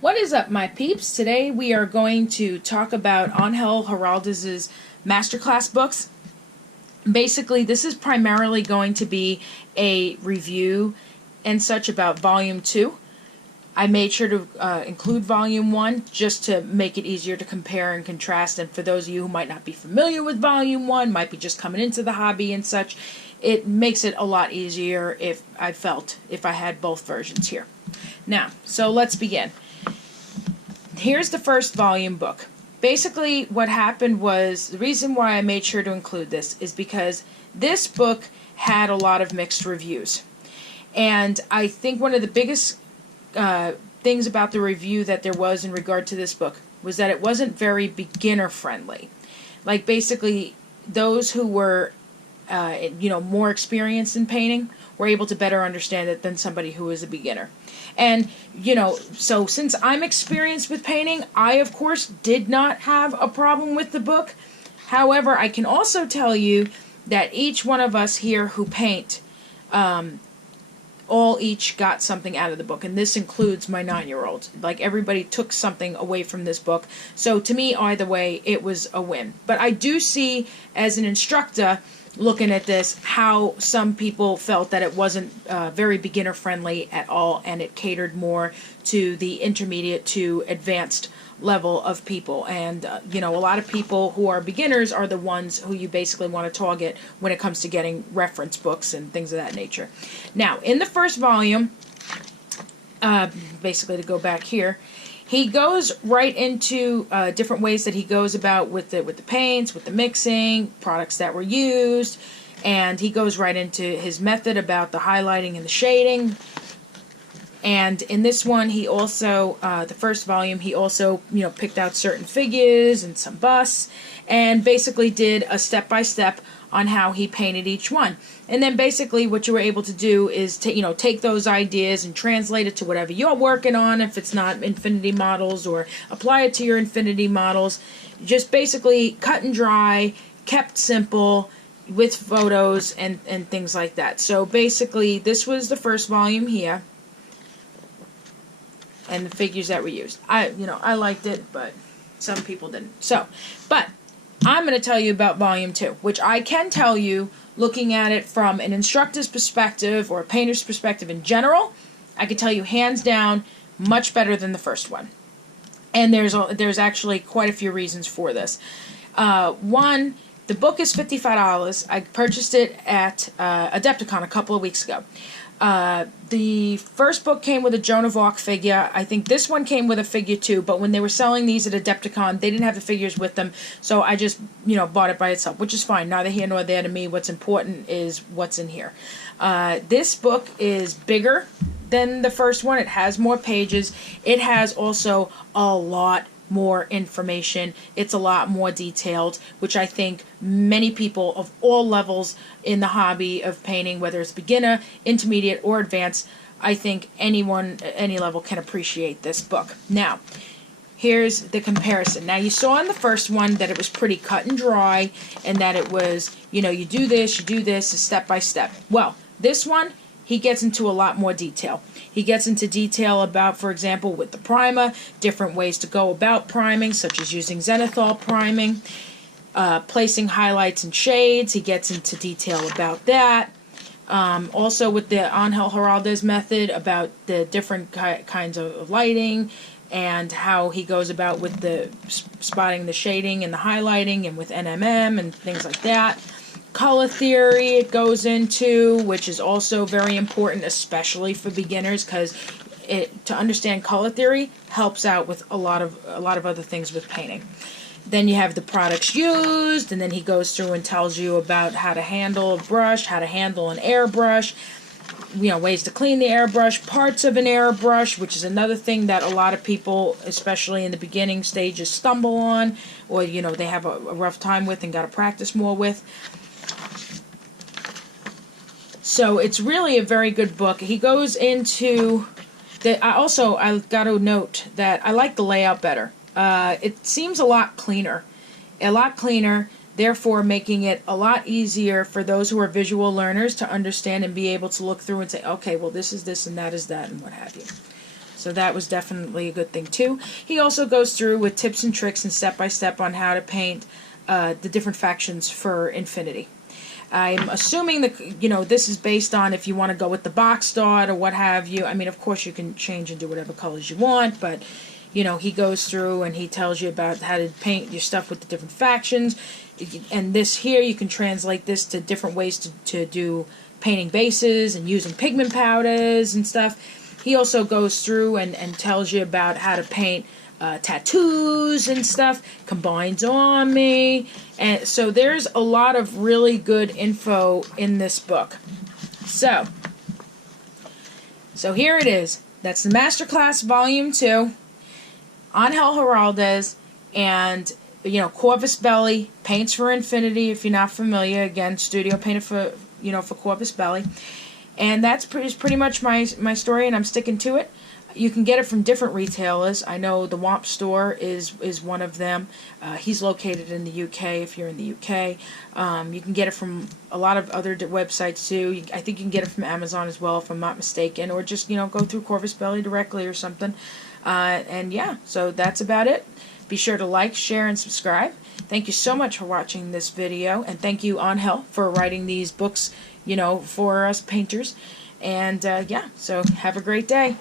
What is up, my peeps? Today we are going to talk about Angel Giraldez's Masterclass books. Basically, this is primarily going to be a review and such about Volume 2. I made sure to include Volume 1 just to make it easier to compare and contrast, and for those of you who might not be familiar with Volume 1, might be just coming into the hobby and such, it makes it a lot easier if I had both versions here. Now, so let's begin. Here's the first volume book. Basically, what happened was, the reason why I made sure to include this is because this book had a lot of mixed reviews. And I think one of the biggest things about the review that there was in regard to this book was that it wasn't very beginner friendly. Like, basically, those who were more experienced in painting were able to better understand it than somebody who is a beginner. And, so since I'm experienced with painting, I, of course, did not have a problem with the book. However, I can also tell you that each one of us here who paint, all each got something out of the book. And this includes my 9-year-old. Like, everybody took something away from this book. So to me, either way, it was a win. But I do see, as an instructor, looking at this, how some people felt that it wasn't very beginner friendly at all, and it catered more to the intermediate to advanced level of people. And a lot of people who are beginners are the ones who you basically want to target when it comes to getting reference books and things of that nature. Now, in the first volume, basically to go back here, he goes right into different ways that he goes about with the paints, with the mixing, products that were used, and he goes right into his method about the highlighting and the shading. And in this one, he also, the first volume, he also, picked out certain figures and some busts, and basically did a step-by-step on how he painted each one. And then basically what you were able to do is to, take those ideas and translate it to whatever you're working on, if it's not infinity models, or apply it to your infinity models. Just basically cut and dry, kept simple, with photos and things like that. So basically, this was the first volume here, and the figures that were used. I liked it, but some people didn't. So, but I'm going to tell you about Volume 2, which I can tell you, looking at it from an instructor's perspective or a painter's perspective in general, I can tell you hands down, much better than the first one. And there's actually quite a few reasons for this. One, the book is $55. I purchased it at Adepticon a couple of weeks ago. The first book came with a Joan of Arc figure. I think this one came with a figure too, but when they were selling these at Adepticon, they didn't have the figures with them, so I just, bought it by itself, which is fine. Neither here nor there to me. What's important is what's in here. This book is bigger than the first one. It has more pages. It has also a lot more information. It's a lot more detailed, which I think many people of all levels in the hobby of painting, whether it's beginner, intermediate, or advanced, I think anyone at any level can appreciate this book. Now, here's the comparison. Now, you saw in the first one that it was pretty cut and dry, and that it was, you do this, step by step. Well, this one, he gets into a lot more detail. He gets into detail about, for example, with the primer, different ways to go about priming, such as using zenithal priming, placing highlights and shades. He gets into detail about that. Also with the Angel Giraldez method, about the different kinds of lighting, and how he goes about with the spotting the shading and the highlighting, and with NMM and things like that. Color theory it goes into, which is also very important, especially for beginners, because to understand color theory helps out with a lot of other things with painting. Then you have the products used, and then he goes through and tells you about how to handle a brush, how to handle an airbrush, ways to clean the airbrush, parts of an airbrush, which is another thing that a lot of people, especially in the beginning stages, stumble on, or they have a rough time with and got to practice more with. So it's really a very good book. He goes into I got to note that I like the layout better. It seems a lot cleaner, therefore making it a lot easier for those who are visual learners to understand and be able to look through and say, okay, well, this is this and that is that and what have you. So that was definitely a good thing too. He also goes through with tips and tricks and step-by-step on how to paint the different factions for Infinity. I'm assuming that, you know, this is based on if you want to go with the box art or what have you. I mean, of course you can change and do whatever colors you want, but, you know, he goes through and he tells you about how to paint your stuff with the different factions. And this here, you can translate this to different ways to do painting bases and using pigment powders and stuff. He also goes through and tells you about how to paint tattoos and stuff, combines army, and so there's a lot of really good info in this book. So here it is. That's the Masterclass Volume 2, Angel Giraldez, and, you know, Corvus Belli, paints for Infinity, if you're not familiar. Again, studio painted for, you know, for Corvus Belli. And that's pretty much my story, and I'm sticking to it. You can get it from different retailers. I know the Womp store is one of them. He's located in the UK, if you're in the UK. You can get it from a lot of other websites too. I think you can get it from Amazon as well, if I'm not mistaken. Or just, you know, go through Corvus Belli directly or something. And yeah, so that's about it. Be sure to like, share, and subscribe. Thank you so much for watching this video. And thank you, Angel, for writing these books, you know, for us painters. And yeah, so have a great day.